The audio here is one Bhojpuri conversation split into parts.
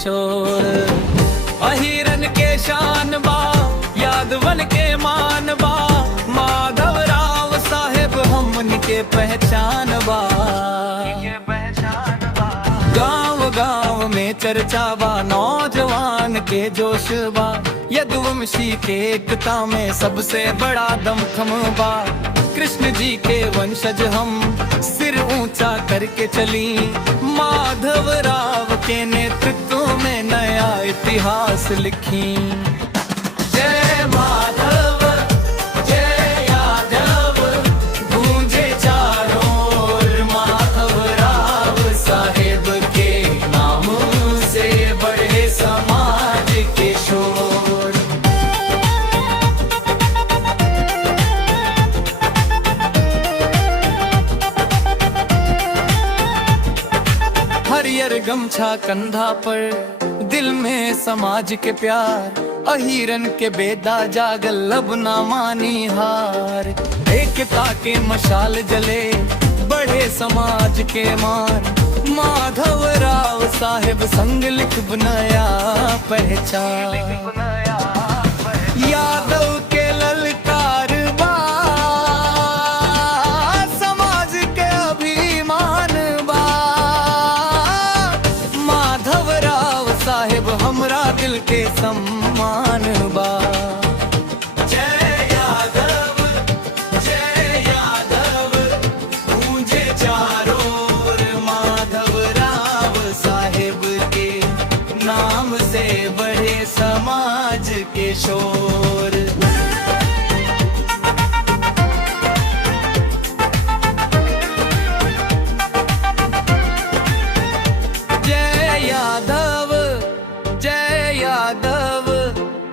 शोर। अहिरन के शान बा, यादवन के मान बा, माधवराव साहेब हमन के पहचान बा। गांव गांव में चर्चा बा, नौजवान के जोश बा, यदुवंशी के एकता में सबसे बड़ा दमखम बा। कृष्ण जी के वंशज हम, सिर ऊंचा करके चली, माधवराव के नेतृत्व में नया इतिहास लिखी। जय माधव जय यादव, गूंजे चारों ओर, माधवराव साहेब के नाम से बढ़े समाज के शोर। हरियर गमछा कंधा पर, दिल में समाज के प्यार, अहिरन के बेदा जागल अब ना मानी हार। एकता के मशाल जले, बढ़े समाज के मान, माधवराव साहेब संग लिख बनाया पहचान। यादव के ललकार बा, समाज के अभिमान बा, माधवराव साहेब हमरा दिल के सम्मान बा। जय यादव जय यादव, गूंजे चारों ओर, माधवराव साहेब के नाम से बढ़े समाज के शोर। जय यादव जय यादव,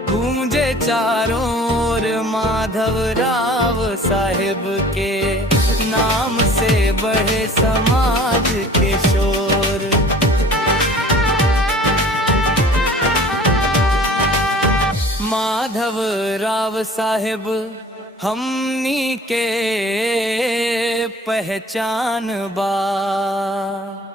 गूंजे चारों ओर, माधवराव साहेब के नाम से बढ़े समाज के शोर। माधवराव साहेब हमनी के पहचान बा।